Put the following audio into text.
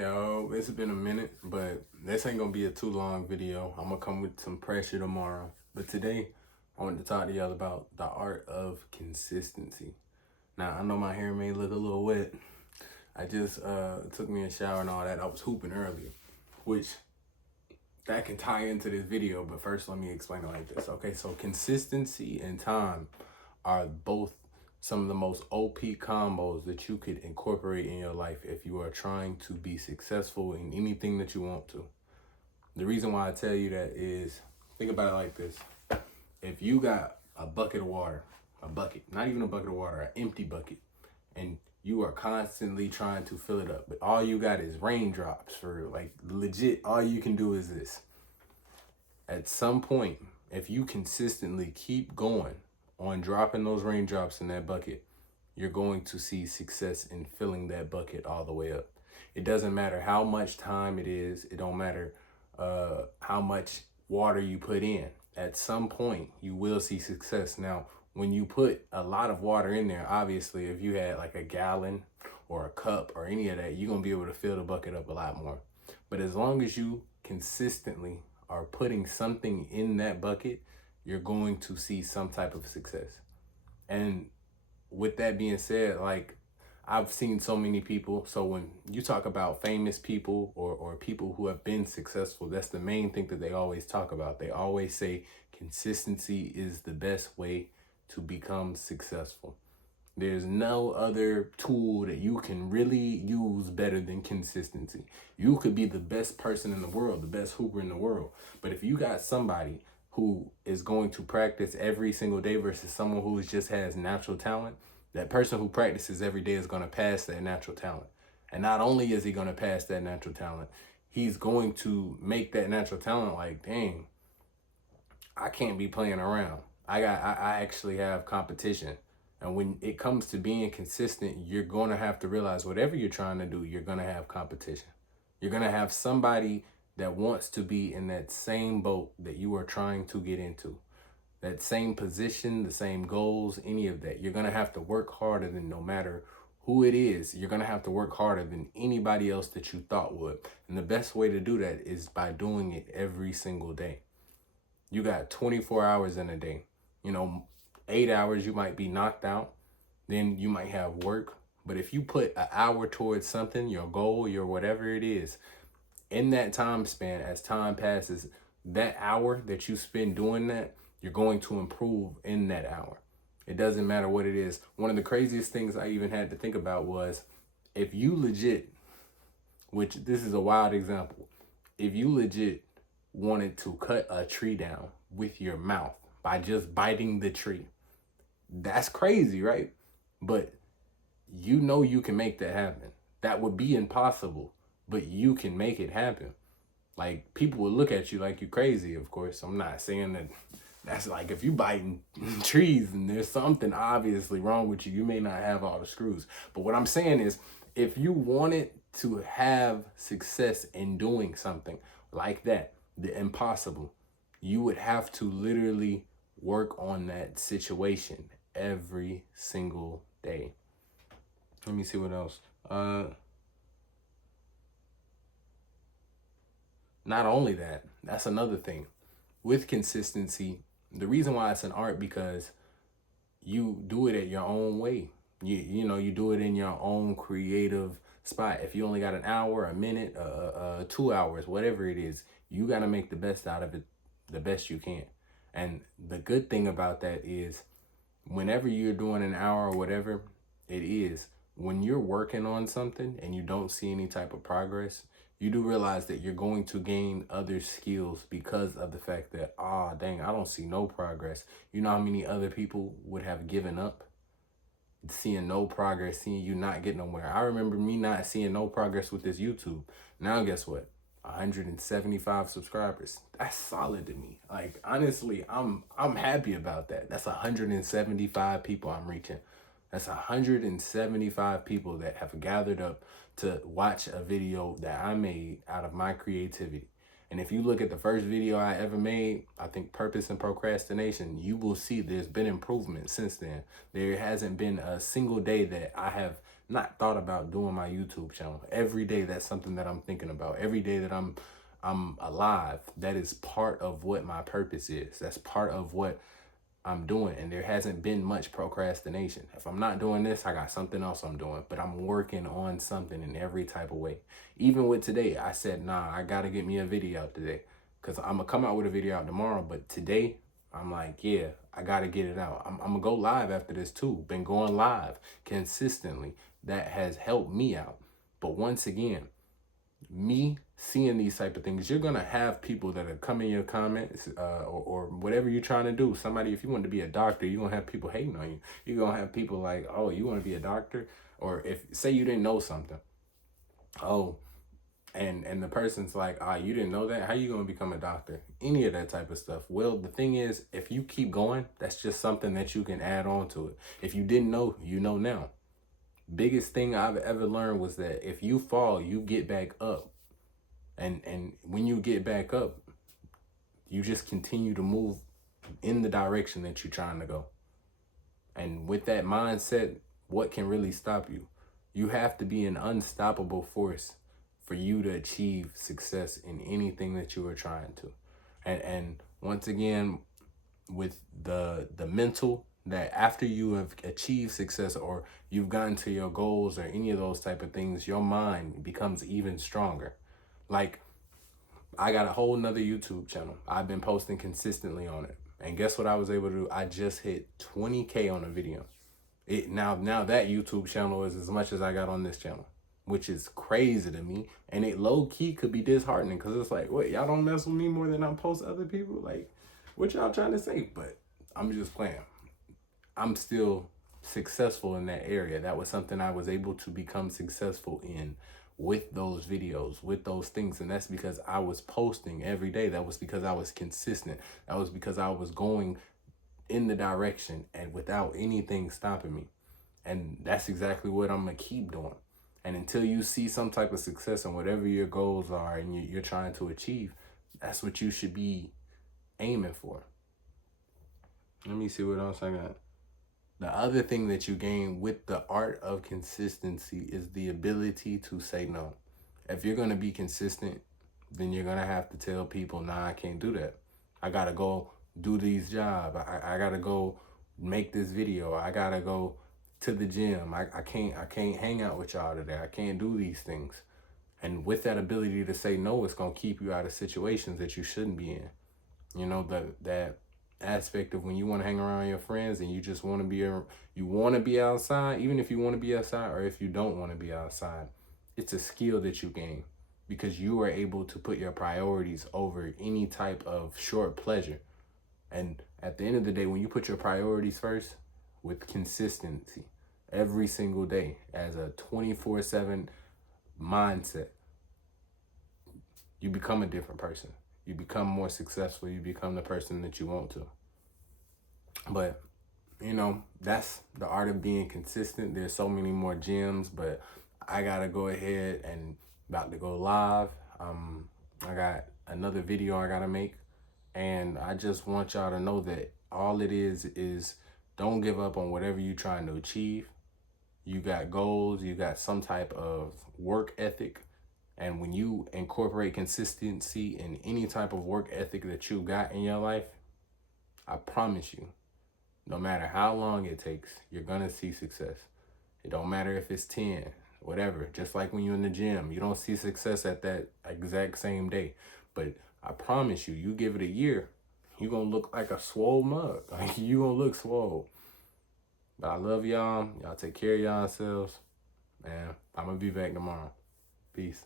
Yo, it's been a minute, but this ain't gonna be a too long video. I'm gonna come with some pressure tomorrow. But today, I wanted to talk to y'all about the art of consistency. Now, I know my hair may look a little wet. I just took me a shower and all that. I was hooping earlier, which that can tie into this video. But first, let me explain it like this. Okay, so consistency and time are both some of the most OP combos that you could incorporate in your life if you are trying to be successful in anything that you want to. The reason why I tell you that is, think about it like this. If you got a bucket of water, a bucket, not even a bucket of water, an empty bucket, and you are constantly trying to fill it up, but all you got is raindrops for like legit, all you can do is this. At some point, if you consistently keep going on dropping those raindrops in that bucket, you're going to see success in filling that bucket all the way up. It doesn't matter how much time it is. It don't matter how much water you put in. At some point, you will see success. Now, when you put a lot of water in there, obviously, if you had like a gallon or a cup or any of that, you're going to be able to fill the bucket up a lot more. But as long as you consistently are putting something in that bucket, you're going to see some type of success. And with that being said, like, I've seen so many people. So when you talk about famous people or people who have been successful, that's the main thing that they always talk about. They always say consistency is the best way to become successful. There's no other tool that you can really use better than consistency. You could be the best person in the world, the best hooper in the world. But if you got somebody who is going to practice every single day versus someone who just has natural talent, that person who practices every day is going to pass that natural talent. And not only is he going to pass that natural talent, he's going to make that natural talent like, dang, I can't be playing around. I actually have competition. And when it comes to being consistent, you're going to have to realize whatever you're trying to do, you're going to have competition. You're going to have somebody that wants to be in that same boat that you are trying to get into. That same position, the same goals, any of that. You're going to have to work harder than no matter who it is. You're going to have to work harder than anybody else that you thought would. And the best way to do that is by doing it every single day. You got 24 hours in a day. 8 hours you might be knocked out. Then you might have work. But if you put an hour towards something, your goal, your whatever it is, in that time span, as time passes, that hour that you spend doing that, you're going to improve in that hour. It doesn't matter what it is. One of the craziest things I even had to think about was, if you legit, which this is a wild example, if you legit wanted to cut a tree down with your mouth by just biting the tree, that's crazy, right? But you can make that happen. That would be impossible, but you can make it happen. Like, people will look at you like you're crazy, of course. I'm not saying that that's like, if you biting trees and there's something obviously wrong with you, you may not have all the screws. But what I'm saying is, if you wanted to have success in doing something like that, the impossible, you would have to literally work on that situation every single day. Let me see what else. Not only that, that's another thing. With consistency, the reason why it's an art, because you do it at your own way. You do it in your own creative spot. If you only got an hour, a minute, 2 hours, whatever it is, you got to make the best out of it, the best you can. And the good thing about that is, whenever you're doing an hour or whatever it is, when you're working on something and you don't see any type of progress, you do realize that you're going to gain other skills because of the fact that, dang, I don't see no progress. You know how many other people would have given up? Seeing no progress, seeing you not get nowhere. I remember me not seeing no progress with this YouTube. Now guess what? 175 subscribers. That's solid to me. Like, honestly, I'm happy about that. That's 175 people I'm reaching. That's 175 people that have gathered up to watch a video that I made out of my creativity. And if you look at the first video I ever made, I think Purpose and Procrastination, you will see there's been improvement since then. There hasn't been a single day that I have not thought about doing my YouTube channel. Every day that's something that I'm thinking about. Every day that I'm alive, that is part of what my purpose is. That's part of what I'm doing. And there hasn't been much procrastination. If I'm not doing this, I got something else I'm doing, but I'm working on something in every type of way. Even with today, I said, nah, I got to get me a video out today, because I'm going to come out with a video out tomorrow. But today, I'm like, yeah, I got to get it out. I'm going to go live after this too. Been going live consistently. That has helped me out. But once again, me seeing these type of things, you're gonna have people that are come in your comments, or whatever you're trying to do. Somebody, if you want to be a doctor, you're gonna have people hating on you. You're gonna have people like, oh, you want to be a doctor? Or if, say you didn't know something, oh, and the person's like, ah, you didn't know that? How you gonna become a doctor? Any of that type of stuff. Well, the thing is, if you keep going, that's just something that you can add on to it. If you didn't know, you know now. Biggest thing I've ever learned was that if you fall, you get back up. And when you get back up, you just continue to move in the direction that you're trying to go. And with that mindset, what can really stop you? You have to be an unstoppable force for you to achieve success in anything that you are trying to. And once again, with the mental, that after you have achieved success or you've gotten to your goals or any of those type of things, your mind becomes even stronger. Like, I got a whole nother YouTube channel. I've been posting consistently on it. And guess what I was able to do? I just hit 20K on a video. Now that YouTube channel is as much as I got on this channel, which is crazy to me. And it low key could be disheartening, because it's like, wait, y'all don't mess with me more than I post other people? Like, what y'all trying to say? But I'm just playing. I'm still successful in that area. That was something I was able to become successful in with those videos, with those things. And that's because I was posting every day. That was because I was consistent. That was because I was going in the direction and without anything stopping me. And that's exactly what I'm going to keep doing. And until you see some type of success in whatever your goals are and you're trying to achieve, that's what you should be aiming for. Let me see what else I got. The other thing that you gain with the art of consistency is the ability to say no. If you're going to be consistent, then you're going to have to tell people, nah, I can't do that. I got to go do these jobs. I got to go make this video. I got to go to the gym. I can't hang out with y'all today. I can't do these things. And with that ability to say no, it's going to keep you out of situations that you shouldn't be in. You know, that aspect of when you want to hang around your friends and you just want to be outside, even if you want to be outside or if you don't want to be outside, it's a skill that you gain because you are able to put your priorities over any type of short pleasure. And at the end of the day, when you put your priorities first with consistency every single day as a 24/7 mindset, you become a different person. You become more successful. You become the person that you want to. But, you know, that's the art of being consistent. There's so many more gems, but I got to go ahead and about to go live. I got another video I got to make. And I just want y'all to know that all it is don't give up on whatever you're trying to achieve. You got goals. You got some type of work ethic. And when you incorporate consistency in any type of work ethic that you got in your life, I promise you, no matter how long it takes, you're going to see success. It don't matter if it's 10, whatever. Just like when you're in the gym, you don't see success at that exact same day. But I promise you, you give it a year, you're going to look like a swole mug. Like, you're going to look swole. But I love y'all. Y'all take care of yourselves. And I'm going to be back tomorrow. Peace.